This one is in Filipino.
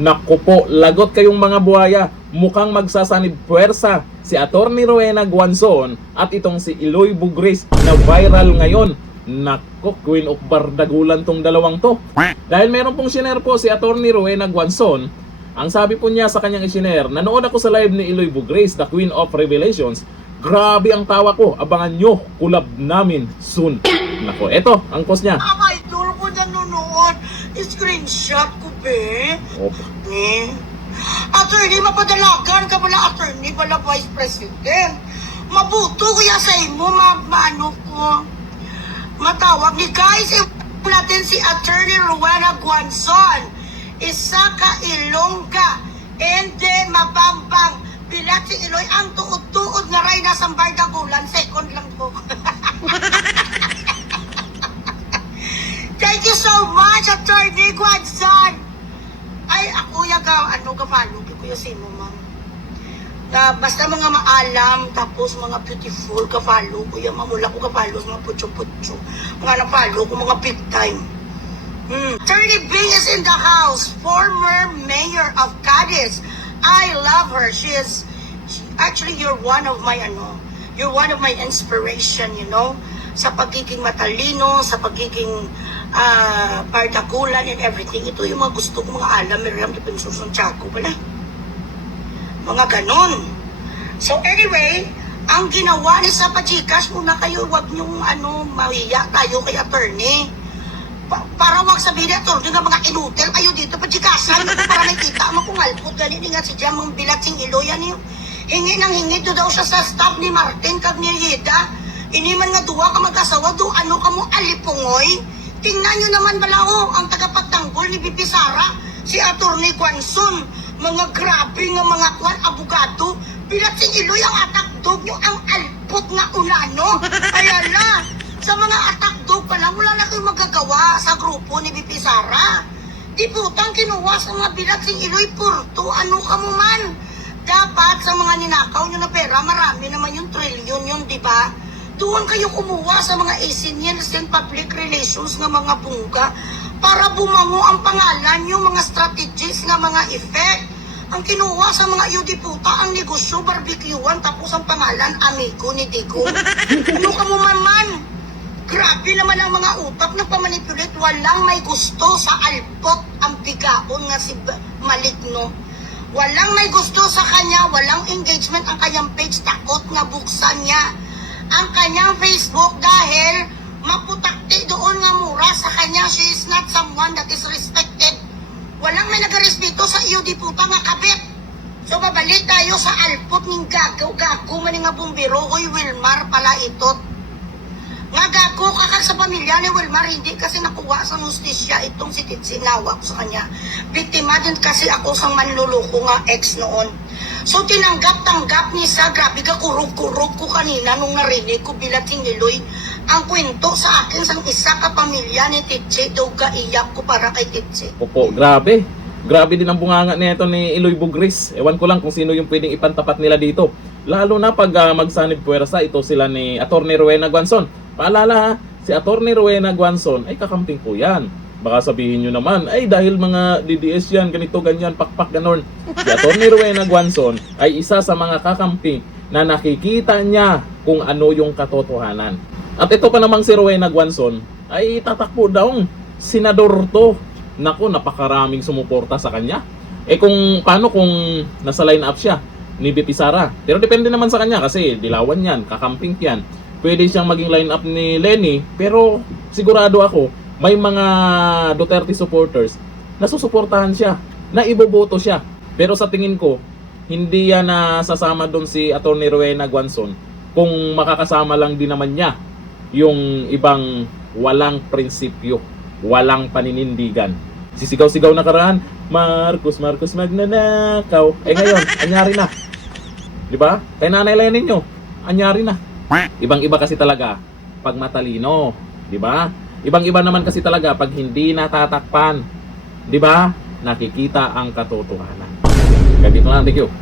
Naku po, lagot kayong mga buhaya. Mukhang magsasanib puwersa si Atty. Rowena Guanzon at itong si Eloy Bugris na viral ngayon. Naku, Queen of Bardagulan tong dalawang to. Dahil meron pong shiner po si Atty. Rowena Guanzon. Ang sabi po niya sa kanyang ishiner, nanood ako sa live ni Eloy Bugris, the Queen of Revelations. Grabe ang tawa ko, abangan nyo, collab namin soon. Naku, eto ang post niya. Ang idol ko nanonood, screenshot ko, be. Opo. Be. Attorney, mapadalagan ka pala, attorney, pala vice president. Mabuto kuya sa imo, maano ko. Matawag ni guys, natin si Attorney Rowena Guanzon. Isa ka Ilongga, ende mabambang. Bilat si Iloy ang tuod-tuod na ray na Bardagulan, second lang po. Thank you so much, Attorney Guanzon. Ay, ako yaga, follow ko kuya sino, ma'am. Na basta mga maalam, tapos mga beautiful ka-follow kuya, ma'am. Wala ko ka-follow sa mga putyo-putyo. Mga na-follow ko, mga big time. Attorney Bing is in the house, former mayor of Cadiz. I love her. Actually, you're one of my inspiration, you know, sa pagiging matalino, sa pagiging Bardagulan and everything. Ito yung mga gusto ko, mga alam, Miriam de Pensuson Chaco pala. Mga ganon. So anyway, ang ginawa ni sa Pajikas, muna kayo, wag niyong mahiya tayo kay attorney. Para wag sabihin na attorney nga mga inutel kayo dito, Pajikasan, para nakita mo kung alpot, ganun nga si Jamang Bilat sing Iloyan niyo. Hingi nang hingi do daw siya sa staff ni Martin kag ni Yeda. Ini man nga duwa ka mag-asawa do, ano ka mo alipungoy? Tingnan nyo naman balaho ang tagapagtanggol ni Bibi Sara, si Atty. Guanzon. Mga grabe nga mga kwan, abogado. Bilat sing Iloy ang atak dog nyo, ang alpot nga unano. Kaya na, sa mga atak dog pa lang, wala na kayong magagawa sa grupo ni Bibi Sara. Di putang kinuha sa mga bilat sing Iloy Porto, ano ka mo man? Dapat sa mga ninakaw nyo na pera, marami naman yung trilyon yun, di ba? Doon kayo kumuha sa mga ASEANs and public relations ng mga bungga para bumango ang pangalan nyo, mga strategies nga mga effect. Ang kinuha sa mga yudiputa, ang negosyo, barbecuean, tapos ang pangalan, amigo ni Digo. Ano ka mo man? Grabe naman ang mga utak na pamanipulate. Walang may gusto sa alpot ang bigaon nga si Maligno. Walang may gusto sa kanya, walang engagement ang kanyang page, takot nga buksan niya ang kanyang Facebook dahil maputakti doon nga mura sa kanya. She is not someone that is respected. Walang may nagarespeto sa iyo, di puta nga kabit. So babalik tayo sa alpot ng gago man nga bumbiro. Uy, Wilmar pala itot. Nga gago kakag sa pamilya ni Wilmar, hindi kasi nakuha sa justisya itong si Titsi, nawa ko sa kanya. Biktima din kasi ako sa manluloko nga ex noon. So tinanggap-tanggap ni sa grabe ka, kurog-kurog ko kanina nung narinig ko bilat sing Iloy ang kwento sa akin sang isa ka pamilya ni Titsi, daw kaiyak ko para kay Titsi. Opo, grabe. Grabe din ang bunganga nito ni Eloy Bugris. Ewan ko lang kung sino yung pwedeng ipantapat nila dito. Lalo na pag magsanib puwersa, ito sila ni Atty. Rowena Guanzon. Paalala ha, si Atty. Rowena Guanzon ay kakamping po yan. Baka sabihin nyo naman, ay dahil mga DDS yan, ganito, ganyan, pakpak, ganon. Si Atty. Rowena Guanzon ay isa sa mga kakamping na nakikita niya kung ano yung katotohanan. At ito pa namang si Rowena Guanzon ay tatakbo daw, senador to. Naku, napakaraming sumuporta sa kanya. Kung paano kung nasa line up siya ni BP Sara? Pero depende naman sa kanya kasi dilawan yan, kakamping yan. Pwede siyang maging line up ni Lenny, pero sigurado ako may mga Duterte supporters na susuportahan siya, na iboboto siya. Pero sa tingin ko, hindi yan sasama doon si Atty. Rowena Guanzon kung makakasama lang din naman niya yung ibang walang prinsipyo, walang paninindigan. Sisigaw-sigaw na karaan, Marcos magnanakaw. Ngayon, anyari na. Di ba? Kay Nanay Lenny nyo, anyari na. Ibang-iba kasi talaga pag matalino, di ba? Ibang-iba naman kasi talaga pag hindi natatakpan, di ba? Nakikita ang katotohanan. Kaya dito lang, thank you.